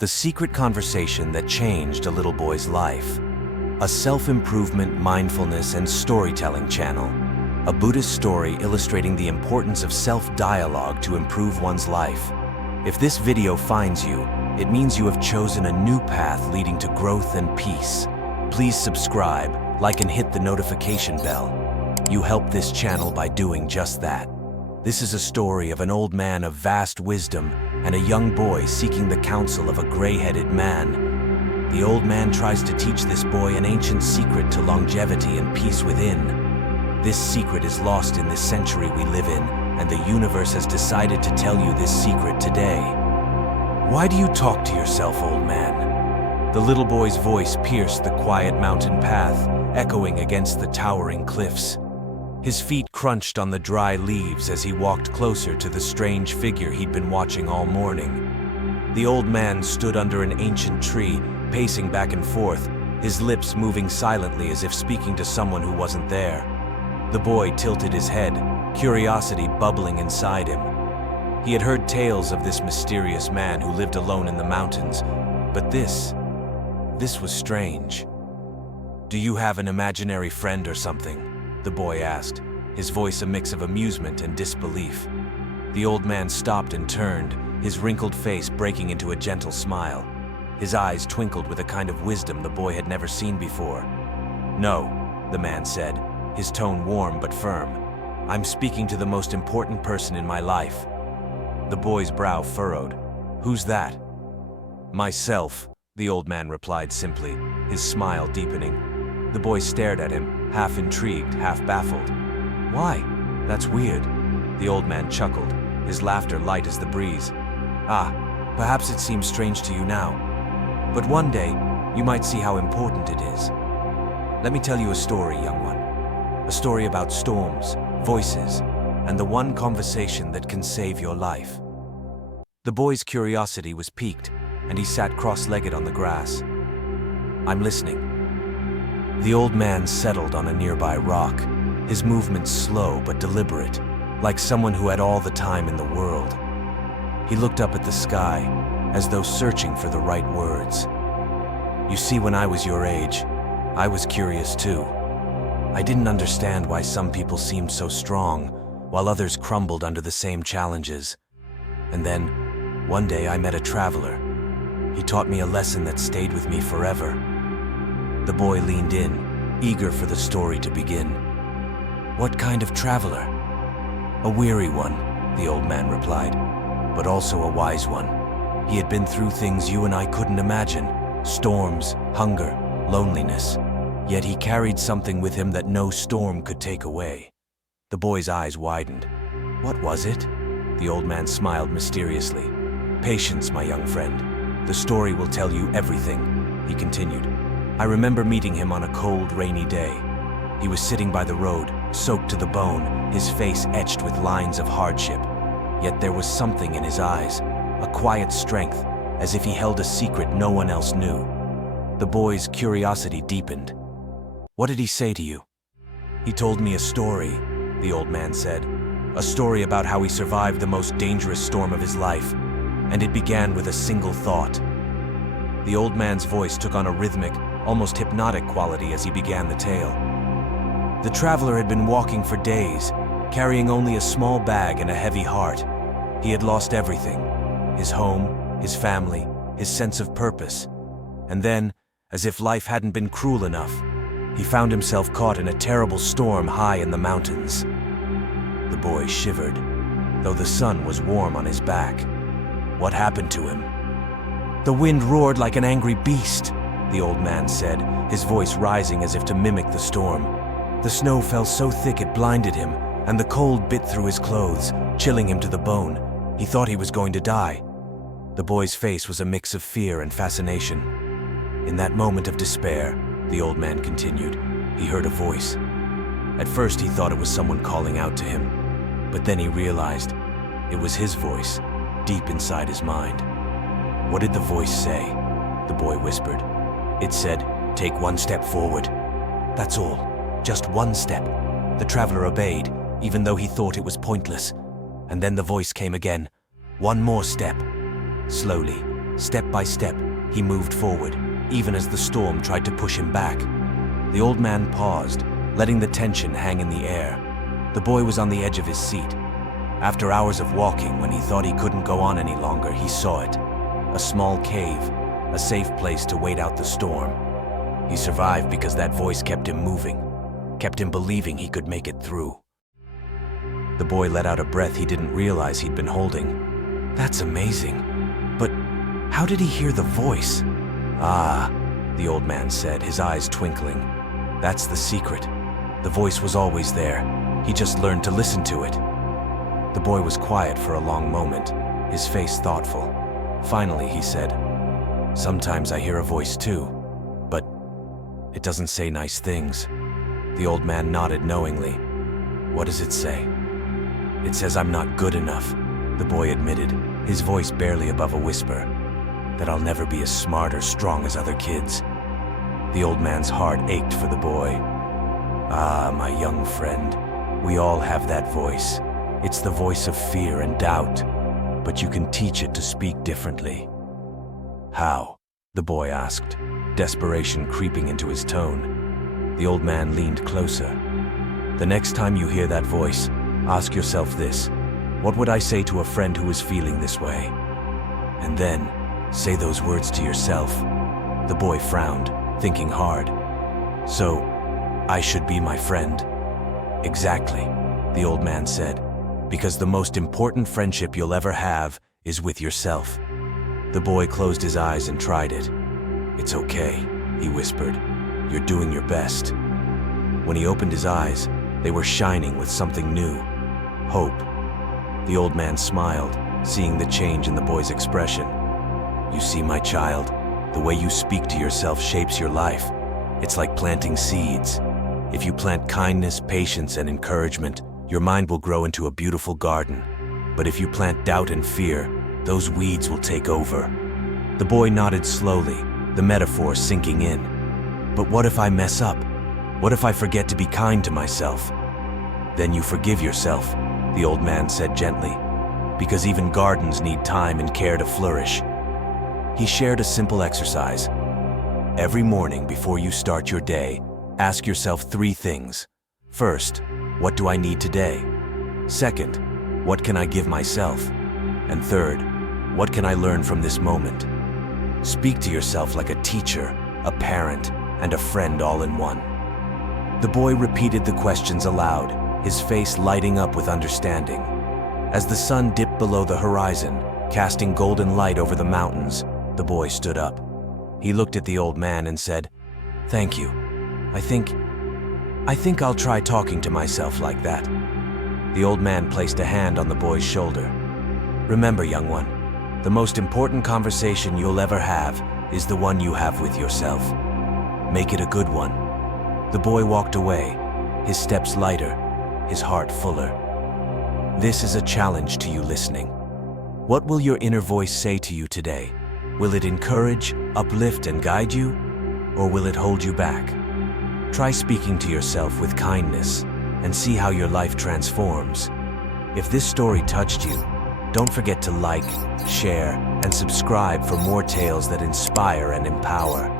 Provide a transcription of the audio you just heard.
The secret conversation that changed a little boy's life. A self-improvement, mindfulness, and storytelling channel. A Buddhist story illustrating the importance of self-dialogue to improve one's life. If this video finds you, it means you have chosen a new path leading to growth and peace. Please subscribe, like, and hit the notification bell. You help this channel by doing just that. This is a story of an old man of vast wisdom and a young boy seeking the counsel of a gray-headed man. The old man tries to teach this boy an ancient secret to longevity and peace within. This secret is lost in this century we live in, and the universe has decided to tell you this secret today. Why do you talk to yourself, old man? The little boy's voice pierced the quiet mountain path, echoing against the towering cliffs. His feet crunched on the dry leaves as he walked closer to the strange figure he'd been watching all morning. The old man stood under an ancient tree, pacing back and forth, his lips moving silently as if speaking to someone who wasn't there. The boy tilted his head, curiosity bubbling inside him. He had heard tales of this mysterious man who lived alone in the mountains, but this was strange. "Do you have an imaginary friend or something?" the boy asked, his voice a mix of amusement and disbelief. The old man stopped and turned, his wrinkled face breaking into a gentle smile. His eyes twinkled with a kind of wisdom the boy had never seen before. "No," the man said, his tone warm but firm. "I'm speaking to the most important person in my life." The boy's brow furrowed. "Who's that?" "Myself," the old man replied simply, his smile deepening. The boy stared at him, half intrigued, half baffled. "Why? That's weird." The old man chuckled, his laughter light as the breeze. "Ah, perhaps it seems strange to you now. But one day, you might see how important it is. Let me tell you a story, young one. A story about storms, voices, and the one conversation that can save your life." The boy's curiosity was piqued, and he sat cross-legged on the grass. "I'm listening." The old man settled on a nearby rock, his movements slow but deliberate, like someone who had all the time in the world. He looked up at the sky, as though searching for the right words. "You see, when I was your age, I was curious too. I didn't understand why some people seemed so strong, while others crumbled under the same challenges. And then, one day I met a traveler. He taught me a lesson that stayed with me forever." The boy leaned in, eager for the story to begin. "What kind of traveler?" "A weary one," the old man replied, "but also a wise one. He had been through things you and I couldn't imagine, storms, hunger, loneliness. Yet he carried something with him that no storm could take away." The boy's eyes widened. "What was it?" The old man smiled mysteriously. "Patience, my young friend. The story will tell you everything," he continued. "I remember meeting him on a cold, rainy day. He was sitting by the road, soaked to the bone, his face etched with lines of hardship. Yet there was something in his eyes, a quiet strength, as if he held a secret no one else knew." The boy's curiosity deepened. "What did he say to you?" "He told me a story," the old man said. "A story about how he survived the most dangerous storm of his life, and it began with a single thought." The old man's voice took on a rhythmic, almost hypnotic quality as he began the tale. The traveler had been walking for days, carrying only a small bag and a heavy heart. He had lost everything: his home, his family, his sense of purpose. And then, as if life hadn't been cruel enough, he found himself caught in a terrible storm high in the mountains. The boy shivered, though the sun was warm on his back. What happened to him? "The wind roared like an angry beast," the old man said, his voice rising as if to mimic the storm. "The snow fell so thick it blinded him, and the cold bit through his clothes, chilling him to the bone. He thought he was going to die." The boy's face was a mix of fear and fascination. "In that moment of despair," the old man continued, "he heard a voice. At first he thought it was someone calling out to him, but then he realized it was his voice, deep inside his mind." "What did the voice say?" the boy whispered. "It said, 'Take one step forward.' That's all, just one step." The traveler obeyed, even though he thought it was pointless. And then the voice came again. "One more step." Slowly, Step by step, he moved forward, even as the storm tried to push him back. The old man paused, letting the tension hang in the air. The boy was on the edge of his seat. After hours of walking, when he thought he couldn't go on any longer, he saw it. A small cave, a safe place to wait out the storm. He survived because that voice kept him moving, kept him believing he could make it through. The boy let out a breath he didn't realize he'd been holding. That's amazing. But how did he hear the voice? Ah, the old man said, his eyes twinkling. That's the secret. The voice was always there. He just learned to listen to it. The boy was quiet for a long moment, his face thoughtful. Finally, he said, "Sometimes I hear a voice too, but it doesn't say nice things." The old man nodded knowingly. "What does it say?" "It says I'm not good enough," the boy admitted, his voice barely above a whisper. "That I'll never be as smart or strong as other kids." The old man's heart ached for the boy. "Ah, my young friend, we all have that voice. It's the voice of fear and doubt, but you can teach it to speak differently." "How?" the boy asked, desperation creeping into his tone. The old man leaned closer. "The next time you hear that voice, ask yourself this: what would I say to a friend who is feeling this way? And then, say those words to yourself." The boy frowned, thinking hard. "So, I should be my friend?" "Exactly," the old man said, "because the most important friendship you'll ever have is with yourself." The boy closed his eyes and tried it. "It's okay," he whispered. "You're doing your best." When he opened his eyes, they were shining with something new: hope. The old man smiled, seeing the change in the boy's expression. "You see, my child, the way you speak to yourself shapes your life. It's like planting seeds. If you plant kindness, patience, and encouragement, your mind will grow into a beautiful garden. But if you plant doubt and fear, those weeds will take over." The boy nodded slowly, the metaphor sinking in. "But what if I mess up? What if I forget to be kind to myself?" "Then you forgive yourself," the old man said gently, "because even gardens need time and care to flourish." He shared a simple exercise. Every morning before you start your day, ask yourself 3 things. First, what do I need today? Second, what can I give myself? And third, what can I learn from this moment? Speak to yourself like a teacher, a parent, and a friend all in one. The boy repeated the questions aloud, his face lighting up with understanding. As the sun dipped below the horizon, casting golden light over the mountains, the boy stood up. He looked at the old man and said, "Thank you. I think I'll try talking to myself like that." The old man placed a hand on the boy's shoulder. "Remember, young one, the most important conversation you'll ever have is the one you have with yourself. Make it a good one." The boy walked away, his steps lighter, his heart fuller. This is a challenge to you listening. What will your inner voice say to you today? Will it encourage, uplift, and guide you? Or will it hold you back? Try speaking to yourself with kindness and see how your life transforms. If this story touched you, don't forget to like, share, and subscribe for more tales that inspire and empower.